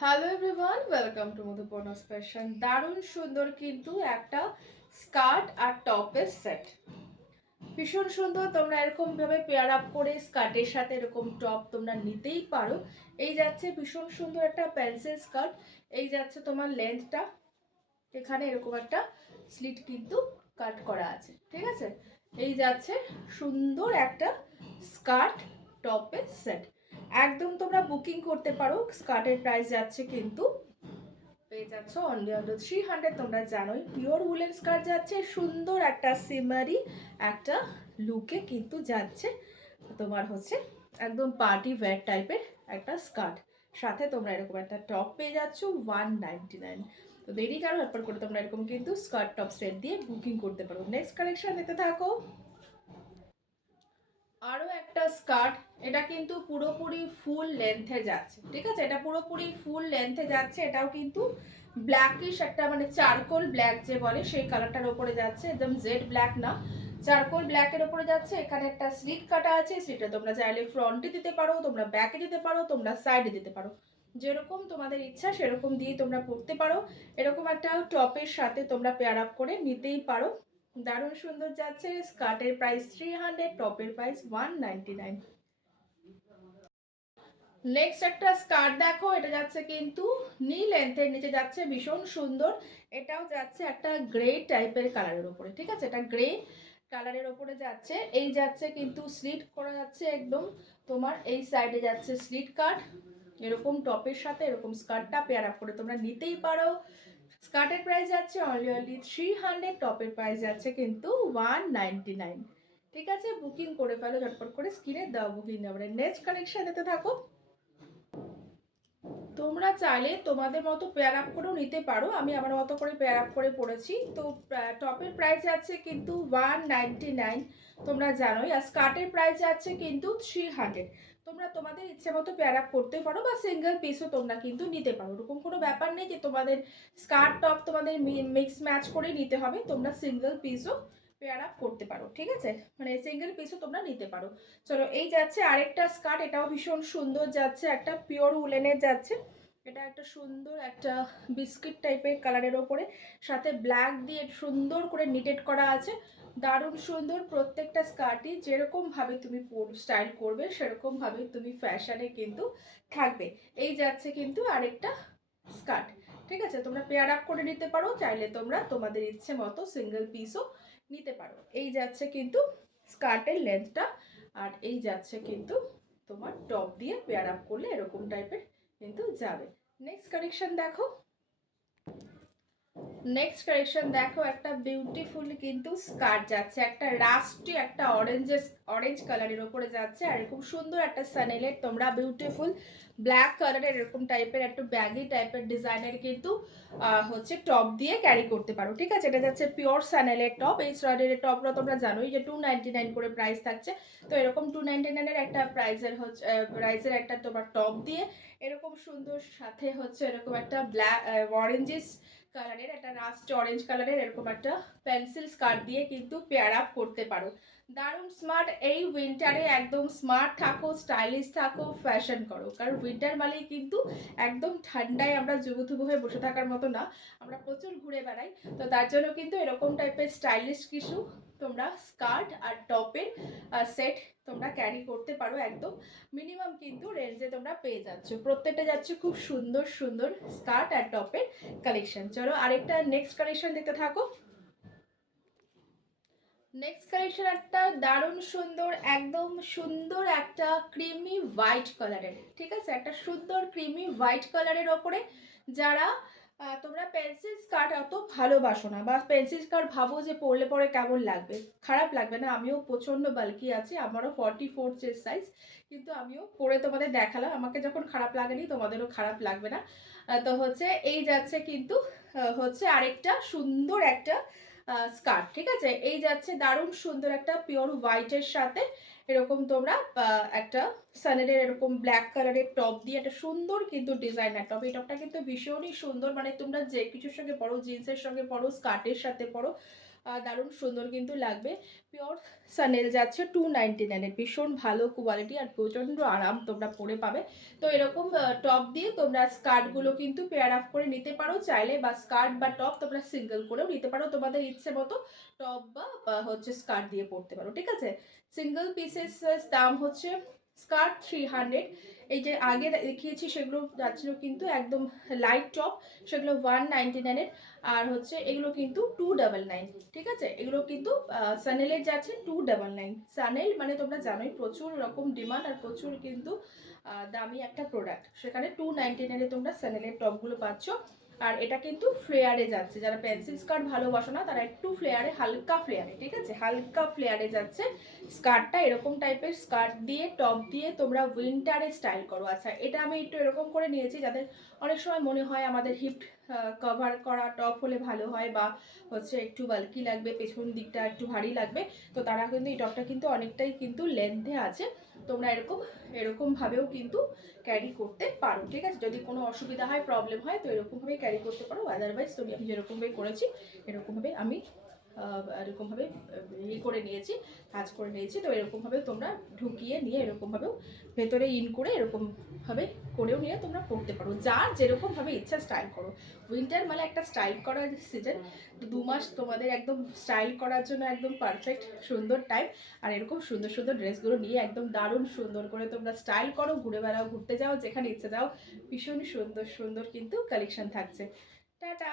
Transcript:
Hello everyone, welcome to Madhuparna's fashion. দারুণ সুন্দর কিন্তু একটা স্কার্ট আর টপের সেট, ভীষণ সুন্দর। তোমরা এরকম ভাবে পেয়ার আপ করে স্কার্টের সাথে এরকম টপ তোমরা নিতেই পারো। এই যাচ্ছে ভীষণ সুন্দর একটা পেন্সিল স্কার্ট। এই যাচ্ছে তোমার লেন্থটা, এখানে এরকম একটা স্লিট কিন্তু কাট করা আছে, ঠিক আছে। এই যাচ্ছে সুন্দর একটা স্কার্ট টপের সেট। একদম তোমরা বুকিং করতে পারো। স্কার্টের প্রাইস যাচ্ছে কিন্তু পেয়ে যাচ্ছ অনলি অনলি 300। তোমরা জানোই পিওর উলেন স্কার্ট যাচ্ছে, সুন্দর একটা সিমারি একটা লুকে কিন্তু যাচ্ছে। তোমার হচ্ছে একদম পার্টি ওয়্যার টাইপের একটা স্কার্ট, সাথে তোমরা এরকম একটা টপ পেয়ে যাচ্ছ 199। তো দেরি কারো ব্যাপার করে তোমরা এরকম কিন্তু স্কার্ট টপ সেট দিয়ে বুকিং করতে পারো। নেক্সট কালেকশন নিতে থাকো। আরও একটা স্কার্ট, এটা কিন্তু পুরোপুরি ফুল লেন্থে যাচ্ছে, ঠিক আছে। এটা পুরোপুরি ফুল লেন্থে যাচ্ছে। এটাও কিন্তু ব্ল্যাকিশ একটা, মানে চারকোল ব্ল্যাক যে বলে সেই কালারটার ওপরে যাচ্ছে, একদম জেড ব্ল্যাক না, চারকোল ব্ল্যাকের ওপরে যাচ্ছে। এখানে একটা স্লিট কাটা আছে, স্লিটটা তোমরা চাইলে ফ্রন্টে দিতে পারো, তোমরা ব্যাকে দিতে পারো, তোমরা সাইডে দিতে পারো, যেরকম তোমাদের ইচ্ছা সেরকম দিয়ে তোমরা পরতে পারো। এরকম একটা টপের সাথে তোমরা পেয়ার আপ করে নিতেই পারো। দারুণ সুন্দর যাচ্ছে। স্কার্টের প্রাইস 300, টপের প্রাইস 199। নেক্সট একটা স্কার্ট দেখো, এটা যাচ্ছে কিন্তু নি লেন্থের নিচে যাচ্ছে, ভীষণ সুন্দর। এটাও যাচ্ছে একটা গ্রে টাইপের কালারের উপরে, ঠিক আছে। এটা গ্রে কালারের ওপরে যাচ্ছে। এই যাচ্ছে কিন্তু স্লিট করা যাচ্ছে একদম। তোমার এই সাইডে যাচ্ছে স্লিট কাট। এরকম টপের সাথে এরকম স্কার্টটা পেয়ার আপ করে তোমরা নিতেই পারো। স্কার্টের প্রাইস যাচ্ছে অনলি অনলি 300, টপের প্রাইস যাচ্ছে কিন্তু 199। ঠিক আছে, বুকিং করে ফেলো ঝটপট করে, স্ক্রিনে দাও বুকিং নাম্বারে। নেক্সট কালেকশন দিতে থাকো। তোমরা চাইলে তোমাদের মতো পেয়ার আপ করেও নিতে পারো, আমি আমার মতো করে পেয়ার আপ করে পড়েছি। তো টপের প্রাইস আছে কিন্তু 199, তোমরা জানোই। আর স্কার্টের প্রাইস আছে কিন্তু 300। তোমরা তোমাদের ইচ্ছে মতো পেয়ার আপ করতে পারো, বা সিঙ্গেল পিসও তোমরা কিন্তু নিতে পারো। এরকম কোনো ব্যাপার নেই যে তোমাদের স্কার্ট টপ তোমাদের মিক্স ম্যাচ করে নিতে হবে। তোমরা সিঙ্গেল পিসও পেয়ার আপ করতে পারো, ঠিক আছে, মানে সিঙ্গেল পিসও তোমরা নিতে পারো। চলো, এই যাচ্ছে আরেকটা স্কার্ট, এটাও ভীষণ সুন্দর যাচ্ছে, একটা পিওর উলেনের যাচ্ছে। এটা একটা সুন্দর একটা বিস্কিট টাইপের কালারের ওপরে, সাথে ব্ল্যাক দিয়ে সুন্দর করে নিটেড করা আছে। দারুণ সুন্দর। প্রত্যেকটা স্কার্টই যেরকম ভাবে তুমি স্টাইল করবে সেরকম ভাবে তুমি ফ্যাশনে কিন্তু থাকবে। এই যাচ্ছে কিন্তু আরেকটা স্কার্ট, ঠিক আছে। তোমরা পেয়ার আপ করে নিতে পারো, চাইলে তোমরা তোমাদের ইচ্ছে মতো সিঙ্গেল পিসও নিতে পারো। এই যাচ্ছে কিন্তু স্কার্টের লেন্থটা, আর এই যাচ্ছে কিন্তু তোমার টপ দিয়ে পেয়ার আপ করলে এরকম টাইপের কিন্তু যাবে। নেক্সট কালেকশন দেখো। নেক্সট কালেকশন দেখো, একটা বিউটিফুল কিন্তু স্কার্ট যাচ্ছে, একটা রাস্টি একটা অরেঞ্জ কালারের ওপরে যাচ্ছে। আর এরকম সুন্দর একটা সানেলের তোমরা বিউটিফুল ব্ল্যাক কালারের এরকম টাইপের একটা ব্যাগি টাইপের ডিজাইনের কিন্তু হচ্ছে টপ দিয়ে ক্যারি করতে পারো, ঠিক আছে। এটা যাচ্ছে পিওর সানেলের টপ। এই সানেলের টপরা তোমরা জানোই যে 299 করে প্রাইস থাকছে। তো এরকম 299-এর একটা প্রাইসের একটা তোমার টপ দিয়ে এরকম সুন্দর, সাথে হচ্ছে এরকম একটা ব্ল্যাক অরেঞ্জিস কালারের একটা রাস্ট অরেঞ্জ কালারের এরকম একটা পেন্সিল স্কার্ট দিয়ে কিন্তু পেয়ার আপ করতে পারো। দারুণ স্মার্ট। এই উইন্টারে একদম স্মার্ট থাকো, স্টাইলিশ থাকো, ফ্যাশন করো। কারণ উইন্টার মানেই কিন্তু একদম ঠান্ডায় আমরা জুবুথুবু হয়ে বসে থাকার মতো না, আমরা প্রচুর ঘুরে বেড়াই। তো তার জন্য কিন্তু এরকম টাইপের স্টাইলিশ কিছু তোমরা স্কার্ট আর টপের সেট তোমরা ক্যারি করতে পারো। একদম মিনিমাম কিন্তু রেঞ্জে তোমরা পেয়ে যাচ্ছ। প্রত্যেকটা যাচ্ছে খুব সুন্দর সুন্দর স্কার্ট আর টপের কালেকশন। চলো আরেকটা নেক্সট কালেকশন দেখতে থাকো। নেক্সট কালেকশন একটা দারুণ সুন্দর, একদম সুন্দর একটা ক্রিমি হোয়াইট কালারের, ঠিক আছে। একটা সুন্দর ক্রিমি হোয়াইট কালারের ওপরে, যারা তোমরা পেন্সিল স্কার্ট অত ভালোবাসো না, বা পেন্সিল স্কার্ট ভাবো যে পরলে পরে কেমন লাগবে, খারাপ লাগবে না। আমিও প্রচণ্ড বাল্কি আছি, আমারও 44 চেস্ট সাইজ, কিন্তু আমিও পরে তোমাদের দেখালাম, আমাকে যখন খারাপ লাগেনি তোমাদেরও খারাপ লাগবে না। তো হচ্ছে এই যাচ্ছে কিন্তু হচ্ছে আরেকটা সুন্দর একটা স্কার্ট, ঠিক আছে। এই যাচ্ছে দারুণ সুন্দর একটা পিওর হোয়াইটের সাথে এরকম তোমরা একটা সানেরের এরকম ব্ল্যাক কালারের টপ দিয়ে একটা সুন্দর কিন্তু ডিজাইনার টপ। এই টপটা কিন্তু ভীষণই সুন্দর, মানে তোমরা যে কিছুর সঙ্গে পরো, জিন্সের সঙ্গে পরো, স্কার্টের সাথে পরো, দারুণ সুন্দর কিন্তু লাগবে। পিওর সানেল যাচ্ছে 299-এর, ভীষণ ভালো কোয়ালিটি আর প্রচণ্ড আরাম তোমরা পরে পাবে। তো এরকম টপ দিয়ে তোমরা স্কার্টগুলো কিন্তু পেয়ার আপ করে নিতে পারো চাইলে, বা স্কার্ট বা টপ তোমরা সিঙ্গেল করেও নিতে পারো, তোমাদের ইচ্ছে মতো টপ বা হচ্ছে স্কার্ট দিয়ে পরতে পারো, ঠিক আছে। সিঙ্গেল পিসেস দাম হচ্ছে স্কার্ট 300, এই যে আগে দেখিয়েছি সেগুলো যাচ্ছিল কিন্তু একদম লাইট টপ, সেগুলো 199-এর, আর হচ্ছে এগুলো কিন্তু 299, ঠিক আছে। এগুলো কিন্তু সানেলের যাচ্ছে 299। সানেল মানে তোমরা জানোই প্রচুর রকম ডিমান্ড আর প্রচুর কিন্তু দামি একটা প্রোডাক্ট, সেখানে 299-এ তোমরা সানেলের টপগুলো পাচ্ছ। আর এটা কিন্তু ফ্লেয়ারে যাচ্ছে, যারা পেন্সিল স্কার্ট ভালোবাসো না তারা একটু ফ্লেয়ারে, হালকা ফ্লেয়ারে, ঠিক আছে, হালকা ফ্লেয়ারে যাচ্ছে স্কার্টটা। এরকম টাইপের স্কার্ট দিয়ে টপ দিয়ে তোমরা উইন্টারে স্টাইল করো। আচ্ছা, এটা আমি একটু এরকম করে নিয়েছি যাদের অনেক সময় মনে হয় আমাদের হিপ কভার করা টপ হলে ভালো হয়, বা হচ্ছে একটু বাল্কি লাগবে, পেছন দিকটা একটু ভারী লাগবে, তো তারা কিন্তু এই টপটা কিন্তু অনেকটাই কিন্তু লেন্থে আছে, তোমরা এরকমভাবেও কিন্তু ক্যারি করতে পারো, ঠিক আছে। যদি কোনো অসুবিধা হয়, প্রবলেম হয়, তো এরকমভাবে ক্যারি করতে পারো। আদারওয়াইজ আমি যেরকমভাবে করেছি এরকমভাবে আমি এরকমভাবে ইয়ে করে নিয়েছি, কাজ করে নিয়েছি। তো এরকমভাবে তোমরা ঢুকিয়ে নিয়ে এরকমভাবেও ভেতরে ইন করে এরকমভাবে করেও নিয়ে তোমরা পড়তে পারো, যার যেরকমভাবে ইচ্ছা স্টাইল করো। উইন্টার মানে একটা স্টাইল করার সিজন, 2 মাস তোমাদের একদম স্টাইল করার জন্য একদম পারফেক্ট সুন্দর টাইম। আর এরকম সুন্দর সুন্দর ড্রেসগুলো নিয়ে একদম দারুণ সুন্দর করে তোমরা স্টাইল করো, ঘুরে বেড়াও, ঘুরতে যাও, যেখানে ইচ্ছে যাও, ভীষণ সুন্দর সুন্দর কিন্তু কালেকশন থাকছে। টাটা।